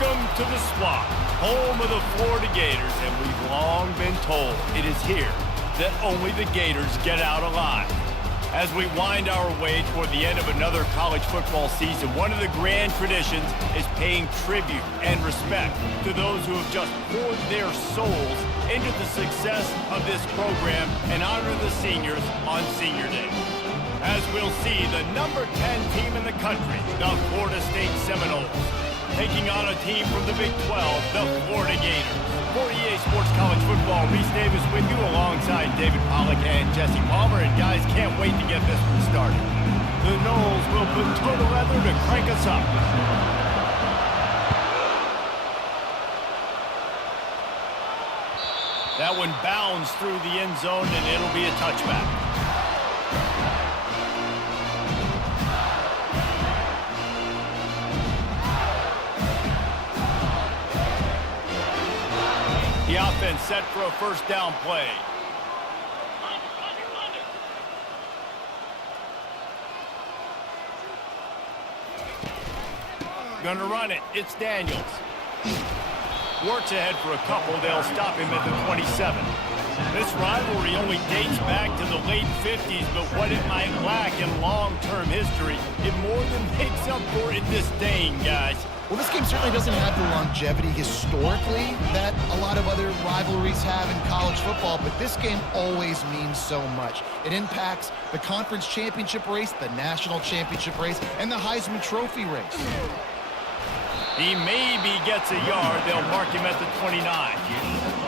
Welcome to the Swamp, home of the Florida Gators, and we've long been told it is here that only the Gators get out alive. As we wind our way toward the end of another college football season, one of the grand traditions is paying tribute and respect to those who have just poured their souls into the success of this program and honor the seniors on Senior Day. As we'll see, the number 10 team in the country, the Florida State Seminoles, taking on a team from the Big 12, the Florida Gators. For EA Sports College Football, Reese Davis with you alongside David Pollack and Jesse Palmer. And guys, can't wait to get this one started. The Noles will put total leather to crank us up. That one bounds through the end zone, and it'll be a touchback. The offense set for a first down play. Gonna run it. It's Daniels. Works ahead for a couple. They'll stop him at the 27. This rivalry only dates back to the late 50s, but what it might lack in long-term history, it more than makes up for in this day, guys. Well, this game certainly doesn't have the longevity historically that a lot of other rivalries have in college football, but this game always means so much. It impacts the conference championship race, the national championship race, and the Heisman Trophy race. He maybe gets a yard. They'll mark him at the 29.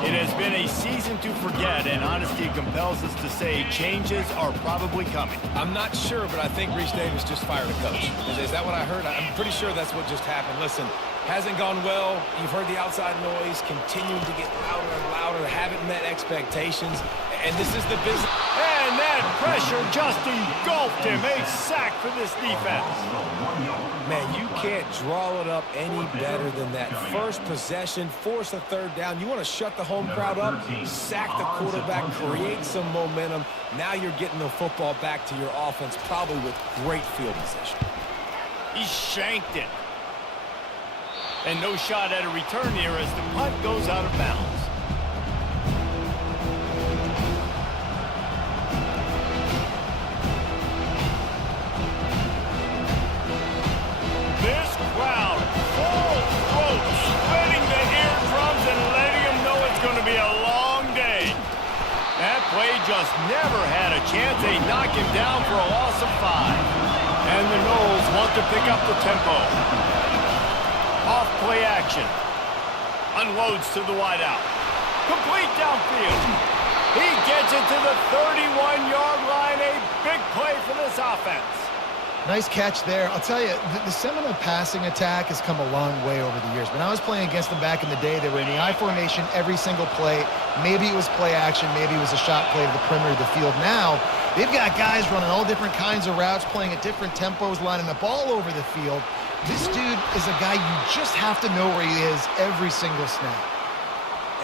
It has been a season to forget, and honesty compels us to say changes are probably coming. I'm not sure, but I think Reese Davis just fired a coach. Is that what I heard? I'm pretty sure that's what just happened. Listen, hasn't gone well. You've heard the outside noise, continuing to get louder and louder, haven't met expectations, and this is the business. And that pressure just engulfed him. A sack for this defense. Man, you can't draw it up any better than that. First possession, force a third down. You want to shut the home crowd up, sack the quarterback, create some momentum. Now you're getting the football back to your offense, probably with great field position. He shanked it. And no shot at a return here as the punt goes out of bounds. This crowd, full throat, splitting the eardrums and letting them know it's going to be a long day. That play just never had a chance. They knock him down for a loss of 5. And the Noles want to pick up the tempo. Off play action. Unloads to the wideout. Complete downfield. He gets it to the 31-yard line. A big play for this offense. Nice catch there. I'll tell you, the Seminole passing attack has come a long way over the years. When I was playing against them back in the day, they were in the I formation every single play. Maybe it was play action. Maybe it was a shot play to the perimeter of the field. Now, they've got guys running all different kinds of routes, playing at different tempos, lining the ball over the field. This dude is a guy you just have to know where he is every single snap.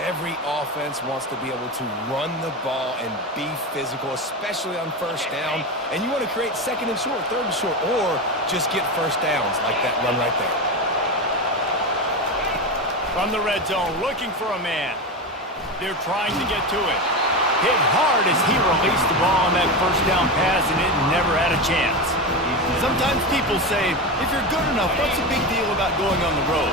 Every offense wants to be able to run the ball and be physical, especially on first down. And you want to create second and short, third and short, or just get first downs like that run right there. From the red zone, looking for a man. They're trying to get to it. Hit hard as he released the ball on that first down pass, and it never had a chance. Sometimes people say, if you're good enough, what's the big deal about going on the road?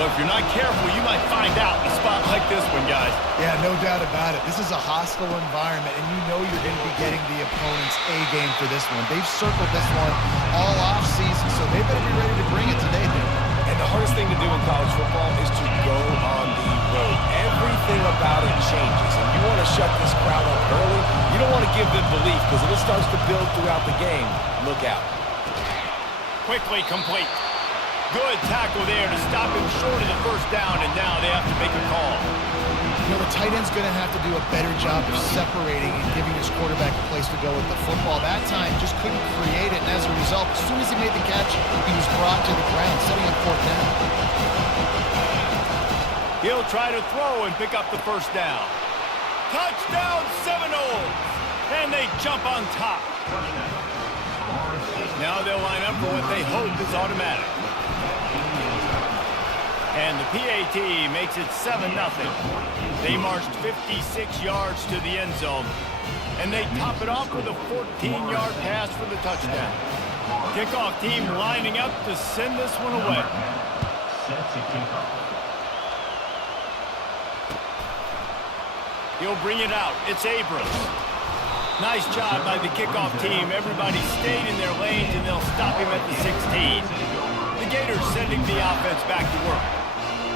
Well, if you're not careful, you might find out in a spot like this one, guys. Yeah, no doubt about it. This is a hostile environment, and you know you're going to be getting the opponent's A-game for this one. They've circled this one all off-season, so they better be ready to bring it today. And the hardest thing to do in college football is to go on the road. Everything about it changes, and you want to shut this crowd up early. You don't want to give them belief, because if it starts to build throughout the game, look out. Quickly complete. Good tackle there to stop him short of the first down, and now they have to make a call. You know, the tight end's going to have to do a better job of separating and giving his quarterback a place to go with the football. That time just couldn't create it, and as a result, as soon as he made the catch, he was brought to the ground, setting up fourth down. He'll try to throw and pick up the first down. Touchdown Seminoles! And they jump on top. Now they'll line up for what they hope is automatic. And the PAT makes it 7-0. They marched 56 yards to the end zone. And they top it off with a 14-yard pass for the touchdown. Kickoff team lining up to send this one away. He'll bring it out. It's Abrams. Nice job by the kickoff team. Everybody stayed in their lanes, and they'll stop him at the 16. The Gators sending the offense back to work.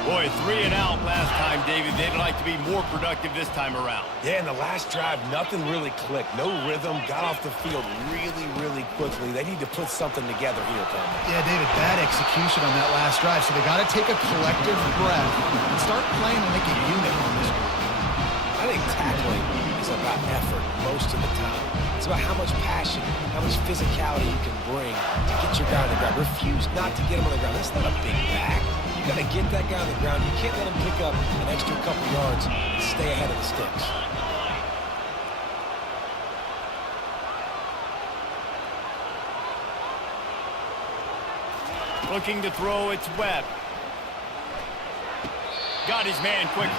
Boy, 3 and out last time, David. They'd like to be more productive this time around. Yeah, in the last drive, nothing really clicked. No rhythm, got off the field really quickly. They need to put something together here, Coleman. Yeah, David, bad execution on that last drive, so they got to take a collective breath and start playing like a unit on this one. I think tackling is about effort most of the time. It's about how much passion, how much physicality you can bring to get your guy on the ground. Refuse not to get him on the ground. That's not a big back. You got to get that guy on the ground. You can't let him pick up an extra couple yards and stay ahead of the sticks. Looking to throw, it's Webb. Got his man quickly.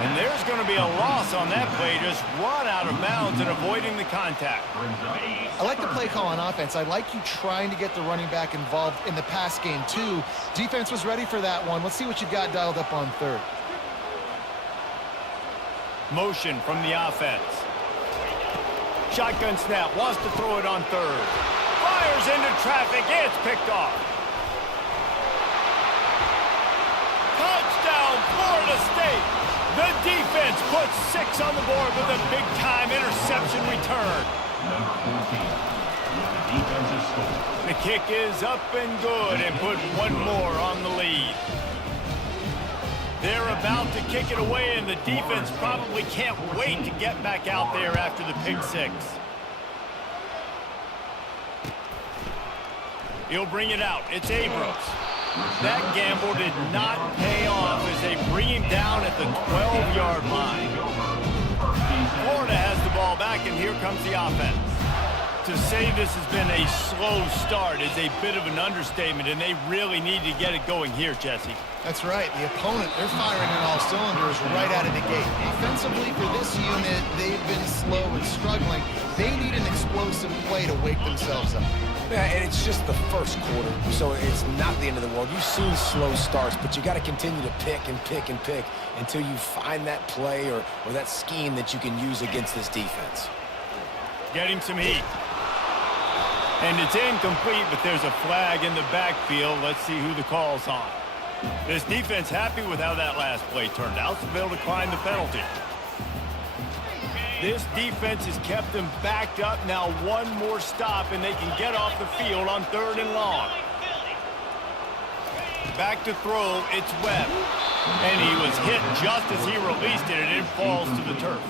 And there's going to be a loss on that play. Just run out of bounds and avoiding the contact. I like the play call on offense. I like you trying to get the running back involved in the pass game, too. Defense was ready for that one. Let's see what you've got dialed up on third. Motion from the offense. Shotgun snap. Wants to throw it on third. Fires into traffic. It's picked off. Touchdown, Florida State. The defense puts 6 on the board with a big-time interception return. The kick is up and good and put one more on the lead. They're about to kick it away, and the defense probably can't wait to get back out there after the pick 6. He'll bring it out. It's Abrams. That gamble did not pay off as they bring him down at the 12-yard line. Florida has the ball back, and here comes the offense. To say this has been a slow start is a bit of an understatement, and they really need to get it going here, Jesse. That's right. The opponent, they're firing on all cylinders right out of the gate. Offensively, for this unit, they've been slow and struggling. They need an explosive play to wake themselves up. Yeah, and it's just the first quarter, so it's not the end of the world. You've seen slow starts, but you got to continue to pick and pick and pick until you find that play or that scheme that you can use against this defense. Getting some heat. And it's incomplete, but there's a flag in the backfield. Let's see who the call's on. This defense happy with how that last play turned out, so they'll decline the penalty. This defense has kept them backed up. Now one more stop, and they can get off the field on 3rd and long. Back to throw, it's Webb. And he was hit just as he released it, and it falls to the turf.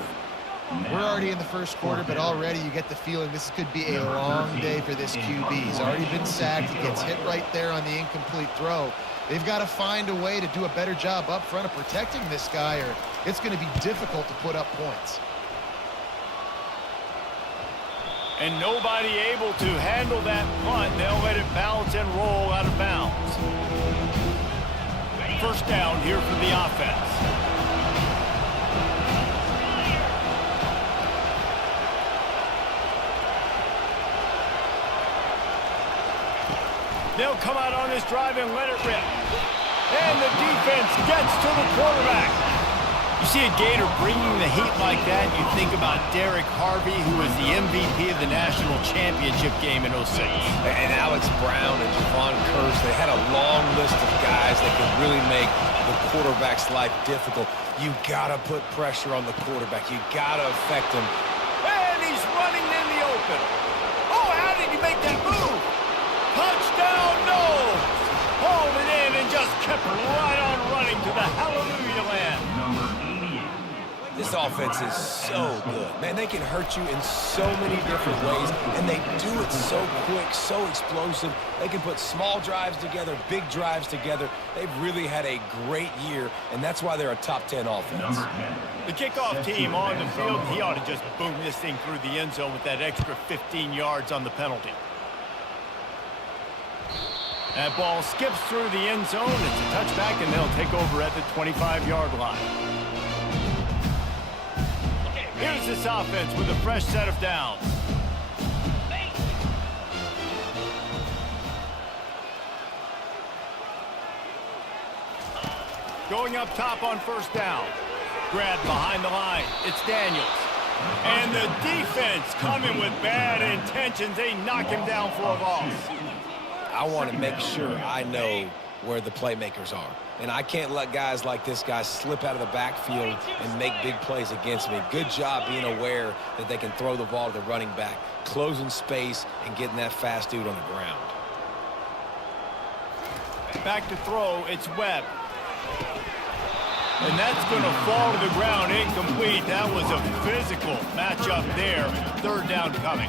We're already in the first quarter, but already you get the feeling this could be a long day for this QB. He's already been sacked. He gets hit right there on the incomplete throw. They've got to find a way to do a better job up front of protecting this guy, or it's going to be difficult to put up points. And nobody able to handle that punt. They'll let it bounce and roll out of bounds. First down here for the offense. They'll come out on this drive and let it rip. And the defense gets to the quarterback. You see a Gator bringing the heat like that, you think about Derek Harvey, who was the MVP of the national championship game in 06. And Alex Brown and Javon Kearse, they had a long list of guys that could really make the quarterback's life difficult. You got to put pressure on the quarterback. You got to affect him. And he's running in the open. Oh, how did he make that move? Touchdown, no! Hauled it in and just kept right on running to the hallelujah land. This offense is so good. Man, they can hurt you in so many different ways, and they do it so quick, so explosive. They can put small drives together, big drives together. They've really had a great year, and that's why they're a top 10 offense. The kickoff team on the field, he ought to just boom this thing through the end zone with that extra 15 yards on the penalty. That ball skips through the end zone. It's a touchback, and they'll take over at the 25-yard line. Here's this offense with a fresh set of downs. Going up top on first down. Grabbed behind the line. It's Daniels. And the defense coming with bad intentions. They knock him down for a loss. I want to make sure I know where the playmakers are. And I can't let guys like this guy slip out of the backfield and make big plays against me. Good job being aware that they can throw the ball to the running back, closing space, and getting that fast dude on the ground. Back to throw, it's Webb. And that's going to fall to the ground, incomplete. That was a physical matchup there. Third down coming.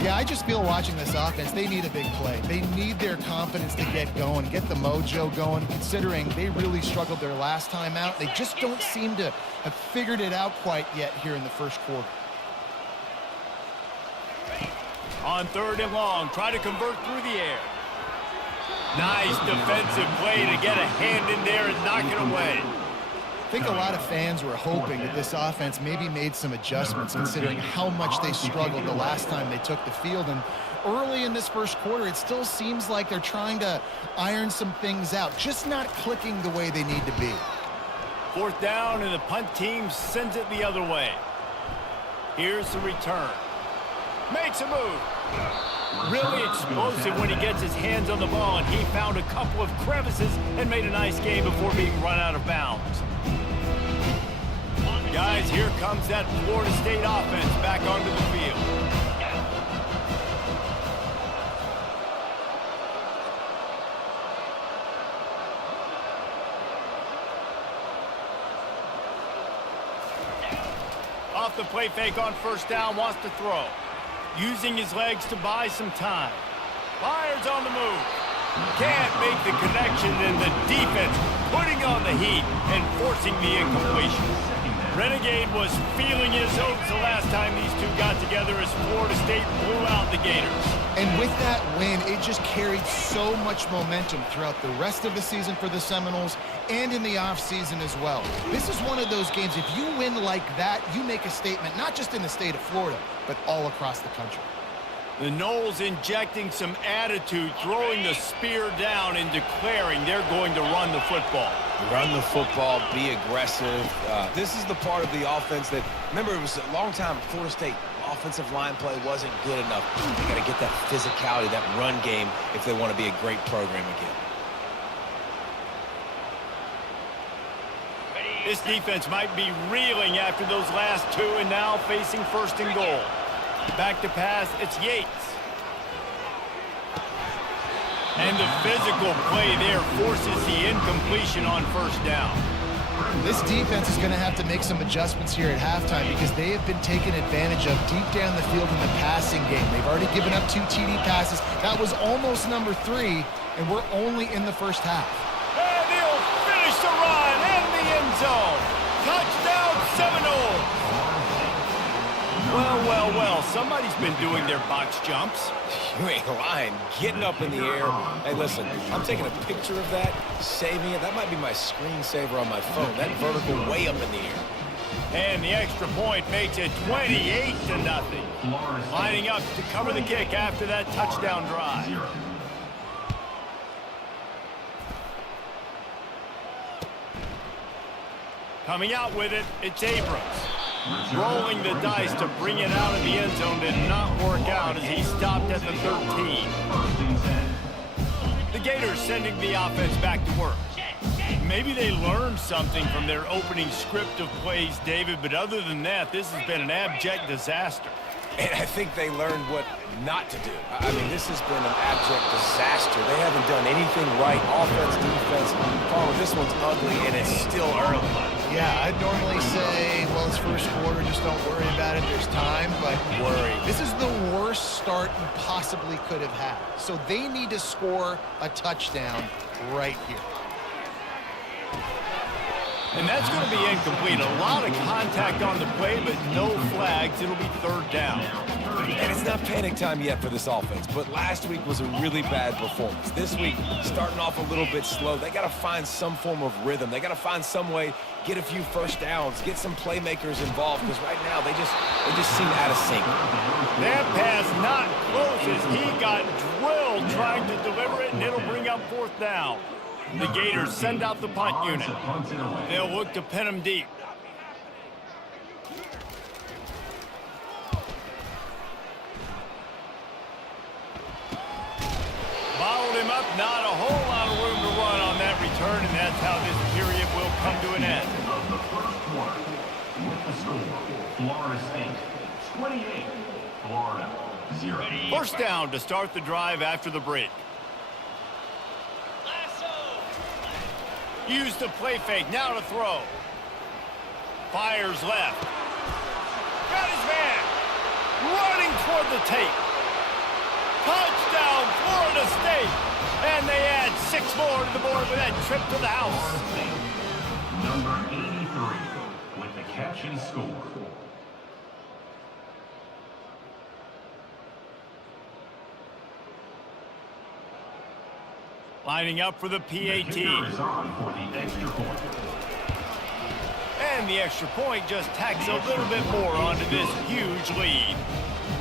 Yeah, I just feel watching this offense, they need a big play. They need their confidence to get going, get the mojo going, considering they really struggled their last time out. They just don't seem to have figured it out quite yet here in the first quarter. On third and long, try to convert through the air. Nice defensive play to get a hand in there and knock it away. I think a lot of fans were hoping that this offense maybe made some adjustments considering how much they struggled the last time they took the field. And early in this first quarter, it still seems like they're trying to iron some things out, just not clicking the way they need to be. Fourth down, and the punt team sends it the other way. Here's the return. Makes a move. Really explosive when he gets his hands on the ball, and he found a couple of crevices and made a nice game before being run out of bounds. Guys, here comes that Florida State offense back onto the field. Off the play fake on first down, wants to throw. Using his legs to buy some time. Fires on the move. Can't make the connection, and the defense putting on the heat and forcing the incompletion. Renegade was feeling his oats the last time these two got together as Florida State blew out the Gators. And with that win, it just carried so much momentum throughout the rest of the season for the Seminoles and in the offseason as well. This is one of those games, if you win like that, you make a statement, not just in the state of Florida, but all across the country. The Noles injecting some attitude, throwing the spear down and declaring they're going to run the football. Run the football, be aggressive. This is the part of the offense that, remember, it was a long time Florida State offensive line play wasn't good enough. They got to get that physicality, that run game, if they want to be a great program again. This defense might be reeling after those last two and now facing first and goal. Back to pass, it's Yates. And the physical play there forces the incompletion on first down. This defense is going to have to make some adjustments here at halftime because they have been taken advantage of deep down the field in the passing game. They've already given up 2 TD passes. That was almost number 3, and we're only in the first half. And he'll finish the run in the end zone. Touchdown Seminoles. Well, somebody's been doing their box jumps. You ain't lying. Getting up in the air. Hey, listen, I'm taking a picture of that, saving it. That might be my screensaver on my phone. That vertical way up in the air. And the extra point makes it 28-0. Lining up to cover the kick after that touchdown drive. Coming out with it, it's Abrams. Rolling the dice to bring it out of the end zone did not work out as he stopped at the 13. The Gators sending the offense back to work. Maybe they learned something from their opening script of plays, David, but other than that, this has been an abject disaster. And I think they learned what not to do. I mean, this has been an abject disaster. They haven't done anything right. Offense, defense. Palmer, this one's ugly, and it's still early. Yeah, I'd normally say, well, it's first quarter, just don't worry about it. There's time, but Worry. This is the worst start you possibly could have had. So they need to score a touchdown right here. And that's going to be incomplete. A lot of contact on the play, but no flags. It'll be third down. And it's not panic time yet for this offense, but last week was a really bad performance. This week, starting off a little bit slow. They got to find some form of rhythm. They got to find some way, get a few first downs, get some playmakers involved, because right now they just seem out of sync. That pass not close as he got drilled trying to deliver it, and it'll bring up fourth down. The Gators send out the punt unit. They'll look to pin him deep. Bottled him up, not a whole lot of room to run on that return, and that's how this period will come to an end. Of the first quarter, with the score, Florida State 28, Florida 0. First down to start the drive after the break. Use the play fake, now to throw. Fires left. Got his man. Running toward the tape. Touchdown, Florida State. And they add 6 more to the board with that trip to the house. Number 83 with the catch and score. Lining up for the PAT. Is on for the extra point. And the extra point just tacks a little bit more onto this huge lead.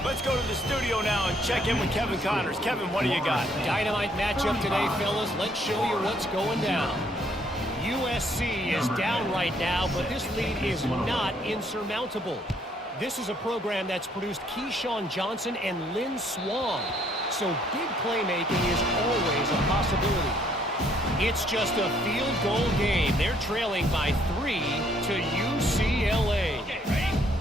Let's go to the studio now and check in with Kevin Connors. Kevin, what do you got? Dynamite matchup today, fellas. Let's show you what's going down. USC is down right now, but this lead is not insurmountable. This is a program that's produced Keyshawn Johnson and Lynn Swan. So big playmaking is always a possibility. It's just a field goal game. They're trailing by 3 to UCLA.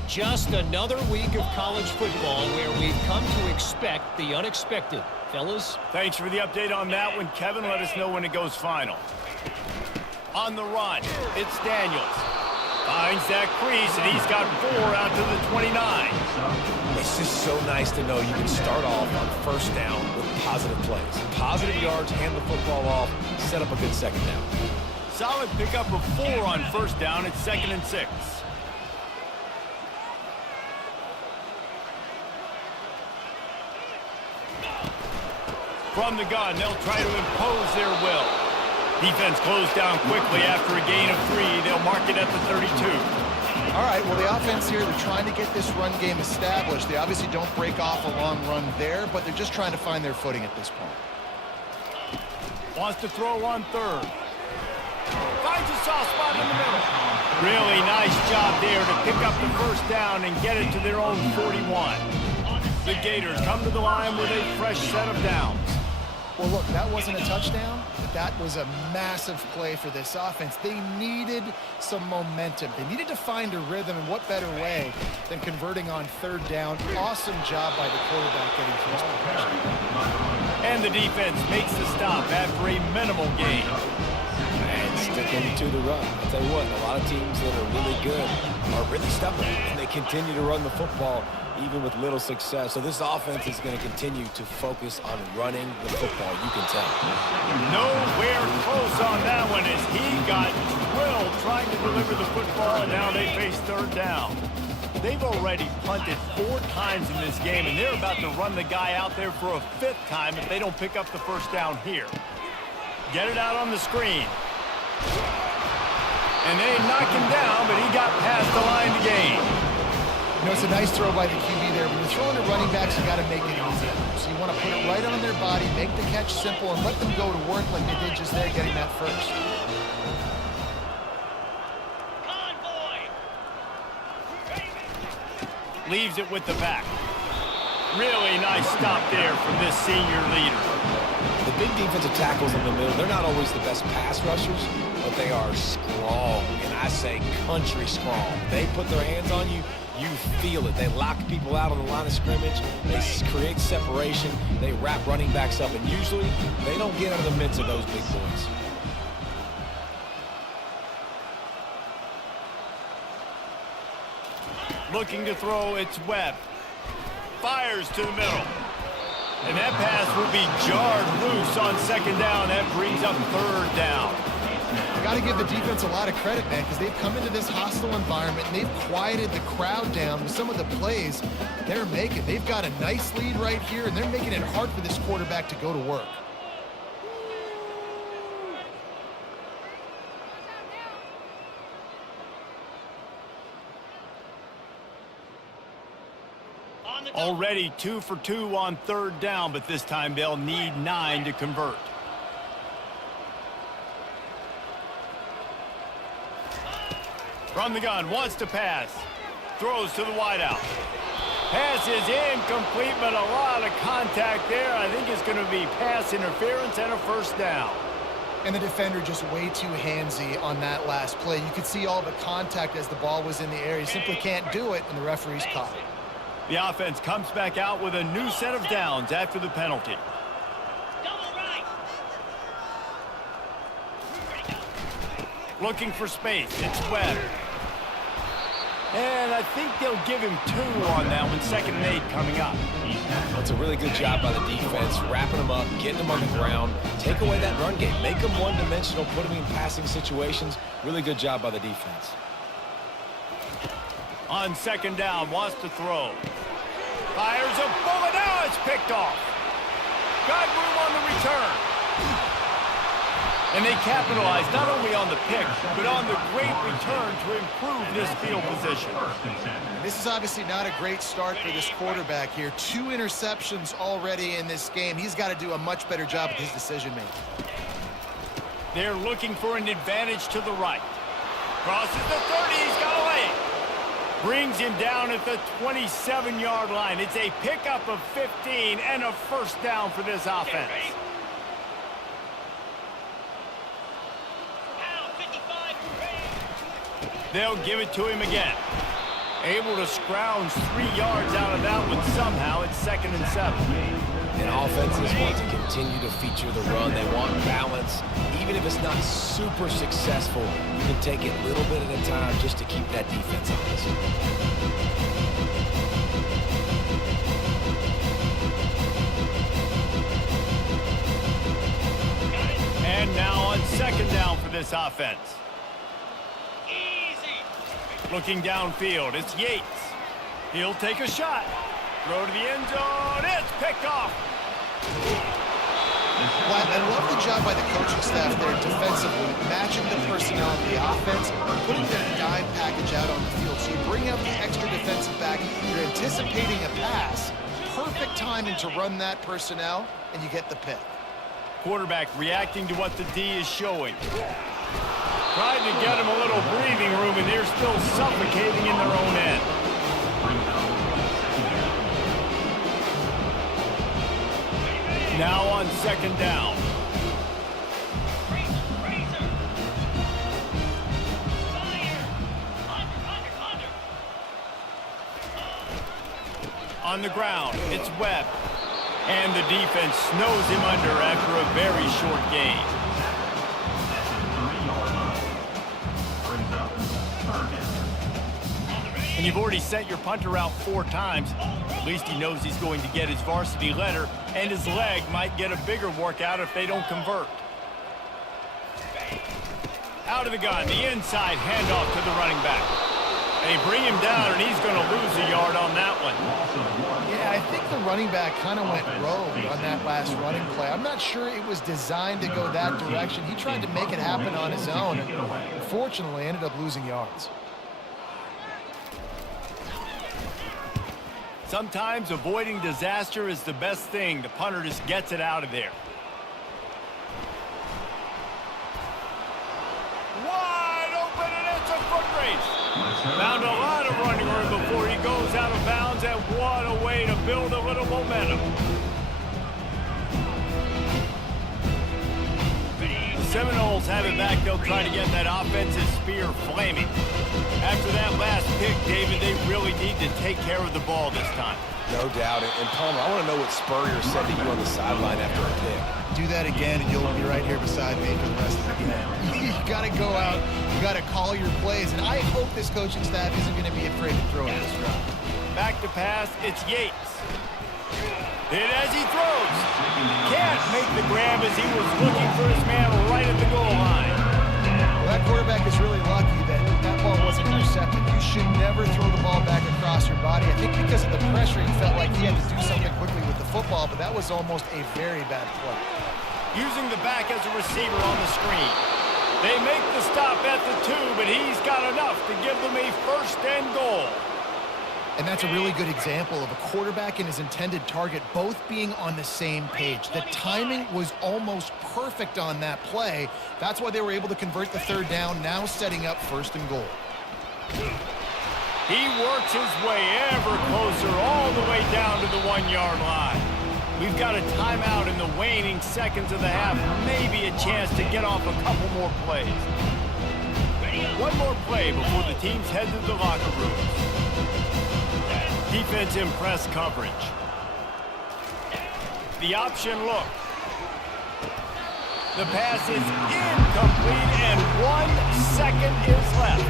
Just another week of college football where we've come to expect the unexpected. Fellas? Thanks for the update on that one, Kevin. Let us know when it goes final. On the run, it's Daniels. Finds that crease, and he's got 4 out to the 29. It's just so nice to know you can start off on first down with positive plays. Positive yards, hand the football off, set up a good second down. Solid pickup of 4 on first down. It's 2nd and 6. From the gun, they'll try to impose their will. Defense closed down quickly after a gain of 3. They'll mark it at the 32. All right, well, the offense here, they're trying to get this run game established. They obviously don't break off a long run there, but they're just trying to find their footing at this point. Wants to throw on 3rd. Finds a soft spot in the middle. Really nice job there to pick up the first down and get it to their own 41. The Gators come to the line with a fresh set of downs. Well, look, that wasn't a touchdown, but that was a massive play for this offense. They needed some momentum. They needed to find a rhythm, and what better way than converting on 3rd down. Awesome job by the quarterback getting to his position. And the defense makes the stop after a minimal gain. And sticking to the run. I'll tell you what, a lot of teams that are really good are really stubborn, and they continue to run the football even with little success. So this offense is going to continue to focus on running the football, you can tell. Nowhere close on that one as he got drilled trying to deliver the football, and now they face 3rd down. They've already punted 4 times in this game, and they're about to run the guy out there for a 5th time if they don't pick up the first down here. Get it out on the screen. And they knock him down, but he got past the line to gain. You know, it's a nice throw by the QB there. When you're throwing to running backs, you got to make it easy. So you want to put it right on their body, make the catch simple, and let them go to work like they did just there, getting that first. Leaves it with the back. Really nice stop there from this senior leader. The big defensive tackles in the middle, they're not always the best pass rushers, but they are strong, and I say country strong. They put their hands on you, you feel it. They lock people out on the line of scrimmage. They create separation. They wrap running backs up, and usually they don't get out of the midst of those big boys. Looking to throw, it's Webb. Fires to the middle. And that pass will be jarred loose on 2nd down. That brings up 3rd down. Got to give the defense a lot of credit, man, because they've come into this hostile environment and they've quieted the crowd down with some of the plays they're making. They've got a nice lead right here, and they're making it hard for this quarterback to go to work. Already 2 for 2 on third down, but this time they'll need 9 to convert. From the gun, wants to pass. Throws to the wideout. Pass is incomplete, but a lot of contact there. I think it's going to be pass interference and a first down. And the defender just way too handsy on that last play. You could see all the contact as the ball was in the air. He simply can't do it, and the referee's caught it. The offense comes back out with a new set of downs after the penalty. Looking for space. It's Webb. And I think they'll give him 2 on that one. 2nd and 8 coming up. That's a really good job by the defense, wrapping them up, getting them on the ground, take away that run game, make them one-dimensional, put them in passing situations. Really good job by the defense. On 2nd down, wants to throw. Fires a bullet. Now it's picked off. Got room on the return. And they capitalize not only on the pick, but on the great return to improve this field position. This is obviously not a great start for this quarterback here. 2 interceptions already in this game. He's got to do a much better job with his decision-making. They're looking for an advantage to the right. Crosses the 30. He's got a leg. Brings him down at the 27-yard line. It's a pickup of 15 and a first down for this offense. They'll give it to him again. Able to scrounge 3 yards out of that one somehow. It's 2nd and 7. And offenses want to continue to feature the run. They want balance. Even if it's not super successful, you can take it a little bit at a time just to keep that defense honest. And now on 2nd down for this offense. Looking downfield, it's Yates. He'll take a shot. Throw to the end zone. It's picked off. Well, I love the job by the coaching staff there defensively, matching the personnel of the offense, putting their dime package out on the field. So you bring out the extra defensive back, you're anticipating a pass, perfect timing to run that personnel, and you get the pick. Quarterback reacting to what the D is showing. Trying to get him a little breathing room, and they're still suffocating in their own end. Now on 2nd down. On the ground, it's Webb. And the defense snows him under after a very short gain. And you've already sent your punter out 4 times. At least he knows he's going to get his varsity letter, and his leg might get a bigger workout if they don't convert. Out of the gun, the inside handoff to the running back. They bring him down, and he's going to lose a yard on that one. Yeah, I think the running back kind of went rogue on that last running play. I'm not sure it was designed to go that direction. He tried to make it happen on his own, and unfortunately ended up losing yards. Sometimes avoiding disaster is the best thing. The punter just gets it out of there. Wide open, and it's a foot race. Found a lot of running room before he goes out of bounds, and what a way to build a little momentum. The Seminoles have it back. They'll try to get that offensive spear flaming. After that last pick, David, they really need to take care of the ball this time. No doubt. And Palmer, I want to know what Spurrier said to you on the sideline after a pick. Do that again, and you'll be right here beside me for the rest of the game. You got to go out. You got to call your plays. And I hope this coaching staff isn't going to be afraid to throw at this drive. Back to pass. It's Yates. Hit as he throws. Can't make the grab as he was looking for his man right at the goal line. That quarterback is really lucky that that ball wasn't intercepted. You should never throw the ball back across your body. I think because of the pressure, he felt like he had to do something quickly with the football, but that was almost a very bad play. Using the back as a receiver on the screen. They make the stop at the 2, but he's got enough to give them a first and goal. And that's a really good example of a quarterback and his intended target both being on the same page. The timing was almost perfect on that play. That's why they were able to convert the 3rd down, now setting up 1st and goal. He works his way ever closer all the way down to the 1-yard line. We've got a timeout in the waning seconds of the half. Maybe a chance to get off a couple more plays. One more play before the teams head to the locker rooms. Defense in press coverage. The option look. The pass is incomplete and 1 second is left.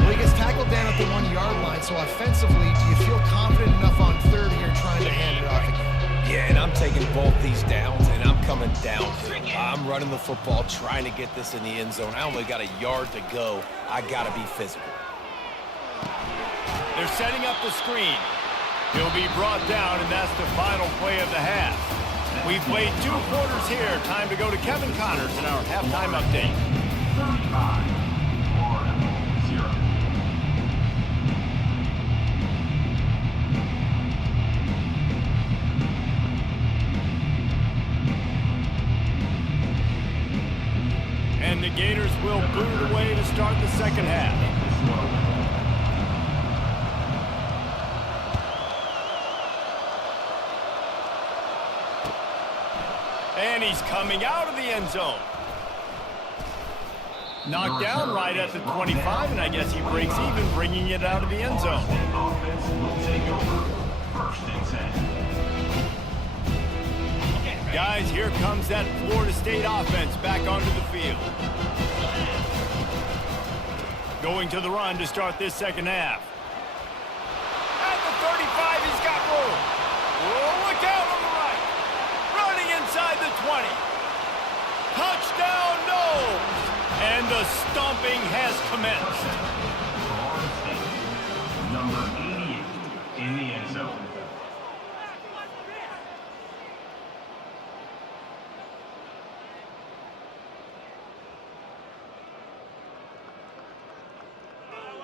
Well, he gets tackled down at the 1-yard line, so offensively, do you feel confident enough on 3rd here trying to hand it off again? Yeah, and I'm taking both these downs, and I'm coming down. I'm running the football, trying to get this in the end zone. I only got a yard to go. I got to be physical. They're setting up the screen. He'll be brought down, and that's the final play of the half. We've played 2 quarters here. Time to go to Kevin Connors in our halftime update. 35, Florida, 0. And the Gators will boot it away to start the second half. And he's coming out of the end zone. Knocked down right at the 25, and I guess he breaks even, bringing it out of the end zone. Offense will take over. 1st and 10. Guys, here comes that Florida State offense back onto the field. Going to the run to start this second half. At the 35, he's got room. Oh, look out on the right. Running inside the 20. Touchdown, Noles! And the stomping has commenced. Florida State, number 88 in the end zone.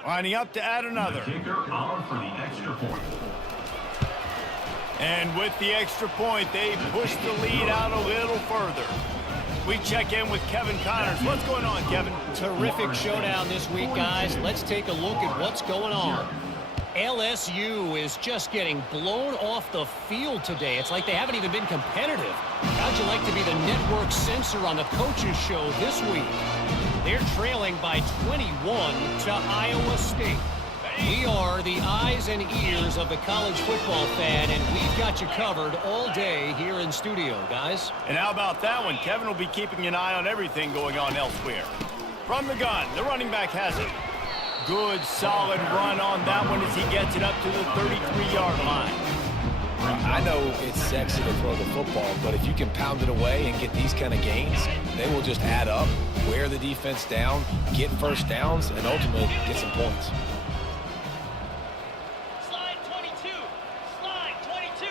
Lining up to add another. The kicker on for the extra point. And with the extra point, they push the lead out a little further. We check in with Kevin Connors. What's going on, Kevin? Terrific showdown this week, guys. Let's take a look at what's going on. LSU is just getting blown off the field today. It's like they haven't even been competitive. How'd you like to be the network censor on the coaches show this week? They're trailing by 21 to Iowa State. We are the eyes and ears of the college football fan, and we've got you covered all day here in studio, guys. And how about that one? Kevin will be keeping an eye on everything going on elsewhere. From the gun, the running back has it. Good, solid run on that one as he gets it up to the 33-yard line. I know it's sexy to throw the football, but if you can pound it away and get these kind of gains, they will just add up, wear the defense down, get first downs, and ultimately get some points. Slide 22. Slide 22.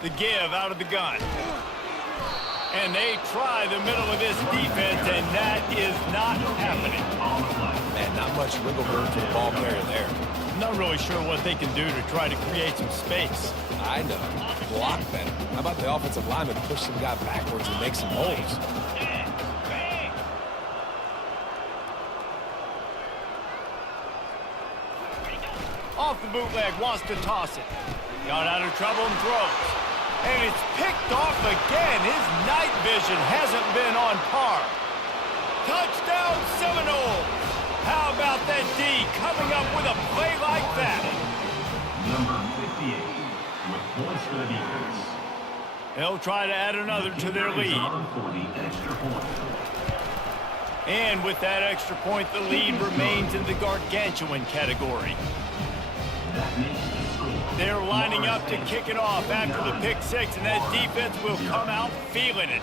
The give out of the gun. And they try the middle of this defense, and that is not happening. Man, not much wiggle room for the ball carrier there. Not really sure what they can do to try to create some space. I know. Block better. How about the offensive lineman push some guy backwards and make some holes? Off the bootleg, wants to toss it. Got out of trouble and throws. And it's picked off again. His night vision hasn't been on par. Touchdown Seminoles! How about that D coming up with a play like that? Number 58 with points for the defense. They'll try to add another to their lead. For the extra point. And with that extra point, the lead remains in the gargantuan category. That makes the score. They're lining up to kick it off after the pick six, and that defense will come out feeling it.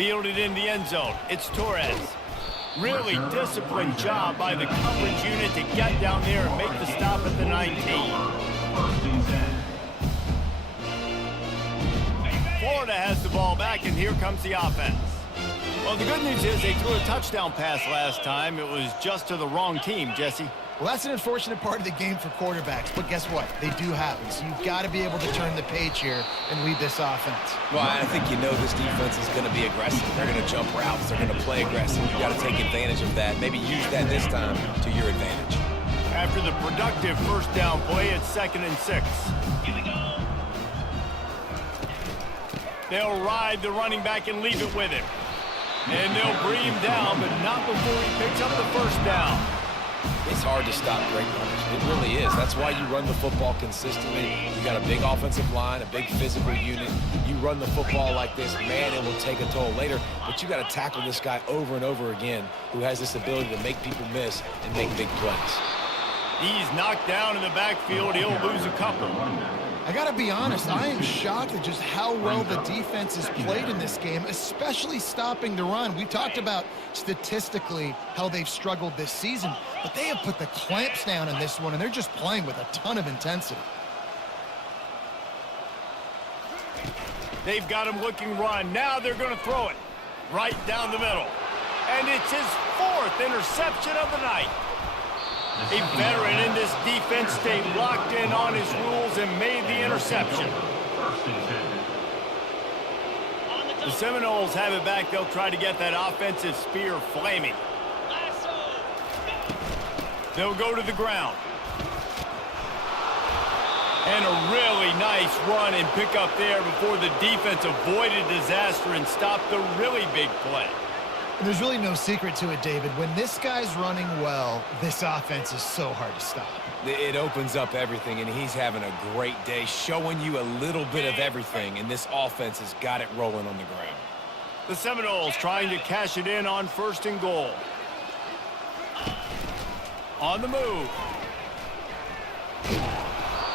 Fielded in the end zone. It's Torres. Really disciplined job by the coverage unit to get down there and make the stop at the 19. First and 10. Florida has the ball back, and here comes the offense. Well, the good news is they threw a touchdown pass last time. It was just to the wrong team, Jesse. Well, that's an unfortunate part of the game for quarterbacks, but guess what? They do happen, so you've got to be able to turn the page here and lead this offense. Well, I think you know this defense is going to be aggressive. They're going to jump routes. They're going to play aggressive. You got to take advantage of that. Maybe use that this time to your advantage. After the productive first down play, it's 2nd and 6. Here we go. They'll ride the running back and leave it with him. And they'll bring him down, but not before he picks up the first down. It's hard to stop great runners. It really is. That's why you run the football consistently. You got a big offensive line, a big physical unit. You run the football like this, man, it will take a toll later. But you got to tackle this guy over and over again who has this ability to make people miss and make big plays. He's knocked down in the backfield. He'll lose a couple. I got to be honest, I am shocked at just how well the defense has played in this game, especially stopping the run. We talked about statistically how they've struggled this season, but they have put the clamps down in this one, and they're just playing with a ton of intensity. They've got him looking run. Now they're going to throw it right down the middle. And it's his 4th interception of the night. A veteran in this defense stayed locked in on his rules and made the interception. First and 10. The Seminoles have it back. They'll try to get that offensive spear flaming. Lasso. They'll go to the ground. And a really nice run and pick up there before the defense avoided disaster and stopped the really big play. And there's really no secret to it, David. When this guy's running well, this offense is so hard to stop. It opens up everything, and he's having a great day, showing you a little bit of everything, and this offense has got it rolling on the ground. The Seminoles trying to cash it in on 1st and goal. On the move.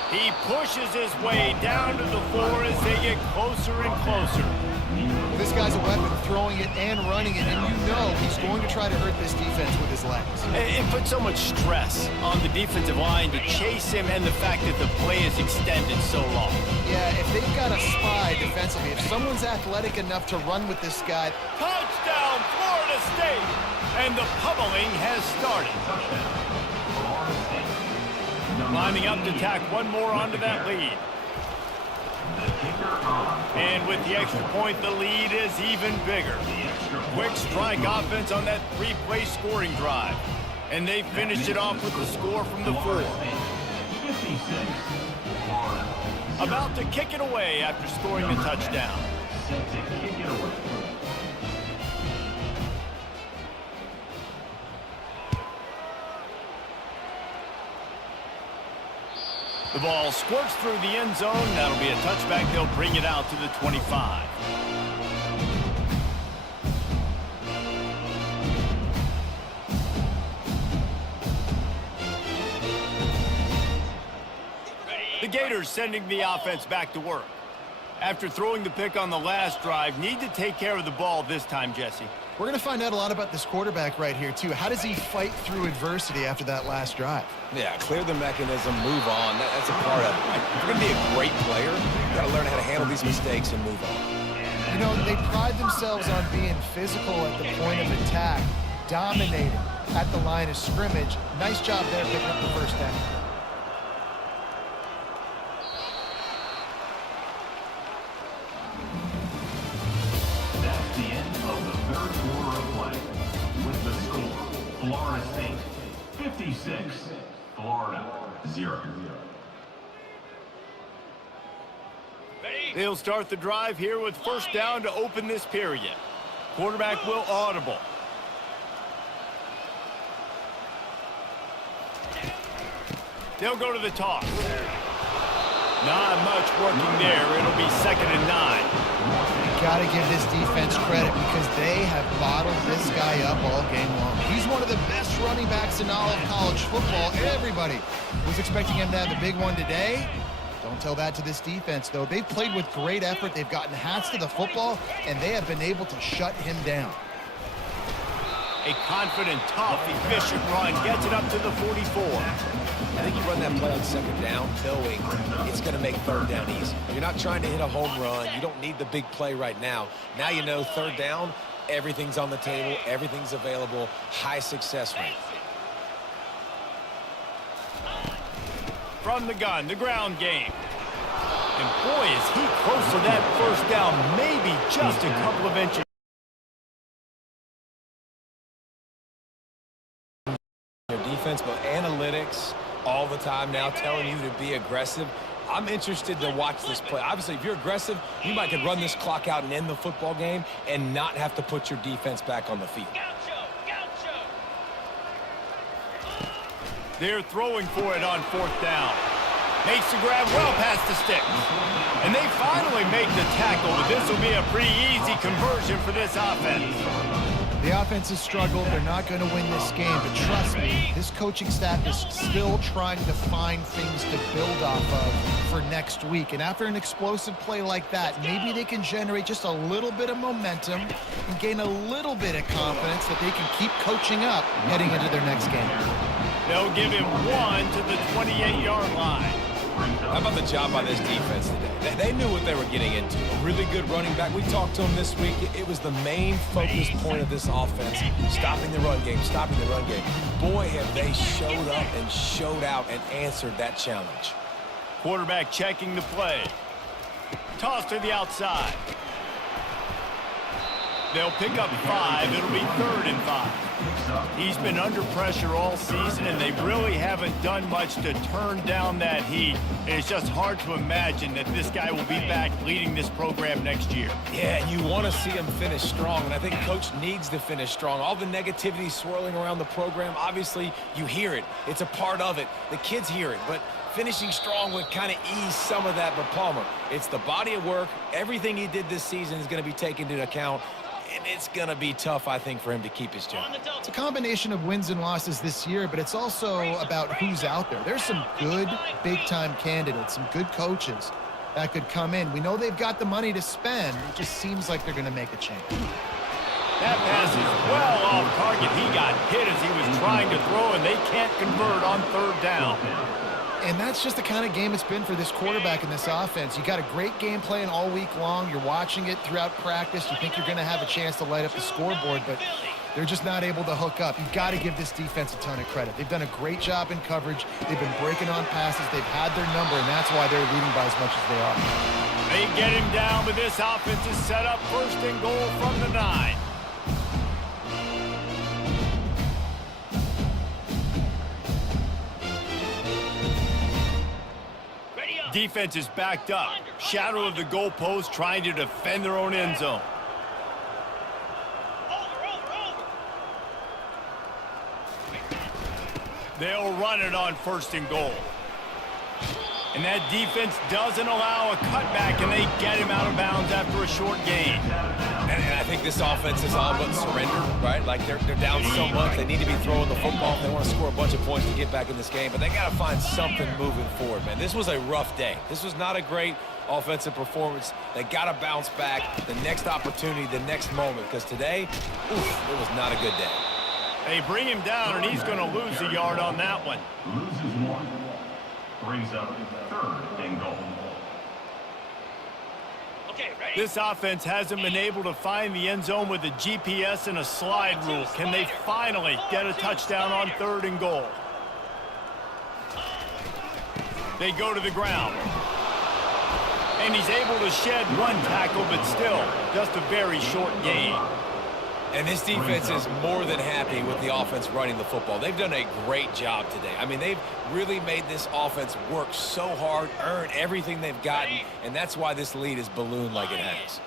He pushes his way down to the floor as they get closer and closer. This guy's a weapon, throwing it and running it, and you know he's going to try to hurt this defense with his legs. It puts so much stress on the defensive line to chase him, and the fact that the play is extended so long. Yeah, if they've got a spy defensively, if someone's athletic enough to run with this guy, Touchdown, Florida State! And the pummeling has started. Florida State. Lining up to tack one more onto that lead. The kicker on. And with the extra point, the lead is even bigger. Quick strike offense on that 3-play scoring drive. And they finished it off with the score from the 4. 56. Florida. About to kick it away after scoring the touchdown. Set to kick it away. The ball squirts through the end zone. That'll be a touchback. They'll bring it out to the 25. The Gators sending the offense back to work. After throwing the pick on the last drive, need to take care of the ball this time, Jesse. we're going to find out a lot about this quarterback right here, too. How does he fight through adversity after that last drive? Yeah, clear the mechanism, move on. That's a part of it. Right? If you're going to be a great player, you got to learn how to handle these mistakes and move on. You know, they pride themselves on being physical at the point of attack, dominating at the line of scrimmage. Nice job there picking up the first down. That's the end of the third quarter of play. With the score, Florida State 56, Florida 0. They'll start the drive here with first down to open this period. Quarterback will audible. They'll go to the toss. Not much working there. It'll be 2nd and 9. Got to give this defense credit because they have bottled this guy up all game long. He's one of the best running backs in all of college football. Everybody was expecting him to have the big one today. Don't tell that to this defense, though. They've played with great effort. They've gotten hats to the football, and they have been able to shut him down. A confident, tough, efficient run gets it up to the 44. I think you run that play on second down knowing it's going to make third down easy. You're not trying to hit a home run. You don't need the big play right now. Now you know third down, everything's on the table, everything's available, high success rate. From the gun, the ground game. And boy, is he close to that first down, maybe just a couple of inches. Your defense, but analytics all the time now telling you to be aggressive. I'm interested to watch this play. Obviously, if you're aggressive, you might could run this clock out and end the football game and not have to put your defense back on the field. They're throwing for it on fourth down. Makes the grab well past the sticks. And they finally make the tackle, but this will be a pretty easy conversion for this offense. The offense has struggled. They're not going to win this game, but trust me, this coaching staff is still trying to find things to build off of for next week. And after an explosive play like that, maybe they can generate just a little bit of momentum and gain a little bit of confidence that they can keep coaching up heading into their next game. They'll give him one to the 28-yard line. How about the job by this defense today? They knew what they were getting into. A really good running back. We talked to him this week. It was the main focus point of this offense, stopping the run game, stopping the run game. Boy, have they showed up and showed out and answered that challenge. Quarterback checking the play. Toss to the outside. They'll pick up 5. It'll be 3rd and 5. He's been under pressure all season, and they really haven't done much to turn down that heat. And it's just hard to imagine that this guy will be back leading this program next year. Yeah, and you want to see him finish strong, and I think Coach needs to finish strong. All the negativity swirling around the program, obviously, you hear it. It's a part of it. The kids hear it, but finishing strong would kind of ease some of that. But Palmer, it's the body of work. Everything he did this season is going to be taken into account. And it's going to be tough, I think, for him to keep his job. It's a combination of wins and losses this year, but it's also about who's out there. There's some good big-time candidates, some good coaches that could come in. We know they've got the money to spend. It just seems like they're going to make a change. That pass is well off target. He got hit as he was trying to throw, and they can't convert on 3rd down. And that's just the kind of game it's been for this quarterback in this offense. You got a great game plan all week long. You're watching it throughout practice. You think you're going to have a chance to light up the scoreboard, but they're just not able to hook up. You've got to give this defense a ton of credit. They've done a great job in coverage. They've been breaking on passes. They've had their number, and that's why they're leading by as much as they are. They get him down, but this offense is set up 1st and goal from the 9. Defense is backed up. Shadow of the goalpost, trying to defend their own end zone. They'll run it on 1st and goal. And that defense doesn't allow a cutback, and they get him out of bounds after a short gain. And I think this offense is all but surrender, right? Like they're down so much. They need to be throwing the football if they want to score a bunch of points to get back in this game. But they got to find something moving forward, man. This was a rough day. This was not a great offensive performance. They got to bounce back the next opportunity, the next moment. Because today, it was not a good day. They bring him down, and he's going to lose a yard on that one. Loses 1. Brings up 3rd and goal. This offense hasn't been able to find the end zone with a GPS and a slide rule. Can they finally get a touchdown on 3rd and goal? They go to the ground. And he's able to shed 1 tackle, but still just a very short gain. And this defense is more than happy with the offense running the football. They've done a great job today. I mean, they've really made this offense work so hard, earn everything they've gotten, and that's why this lead is ballooned like it has.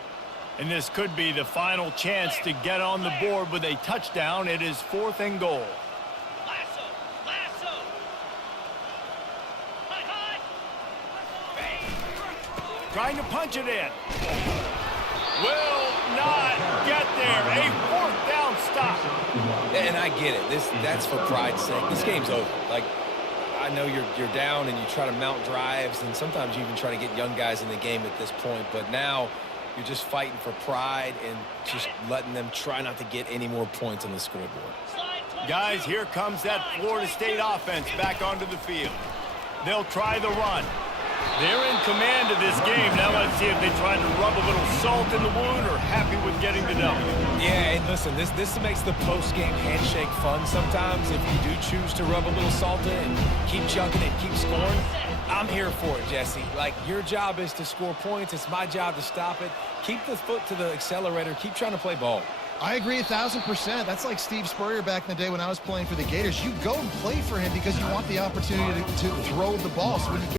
And this could be the final chance to get on the board with a touchdown. It is 4th and goal. Trying to punch it in. Will not get there. A 4th down stop. And I get it. That's for pride's sake. This game's over. Like, I know you're down and you try to mount drives, and sometimes you even try to get young guys in the game at this point. But now you're just fighting for pride and just letting them try not to get any more points on the scoreboard. Guys, here comes that Florida State offense back onto the field. They'll try the run. They're in command of this game. Now let's see if they try to rub a little salt in the wound or happy with getting the W. Yeah, and listen, this makes the post-game handshake fun sometimes. If you do choose to rub a little salt in and keep chucking and keep scoring, I'm here for it, Jesse. Like, your job is to score points. It's my job to stop it. Keep the foot to the accelerator. Keep trying to play ball. I agree 1,000%. That's like Steve Spurrier back in the day when I was playing for the Gators. You go and play for him because you want the opportunity to throw the ball. So when you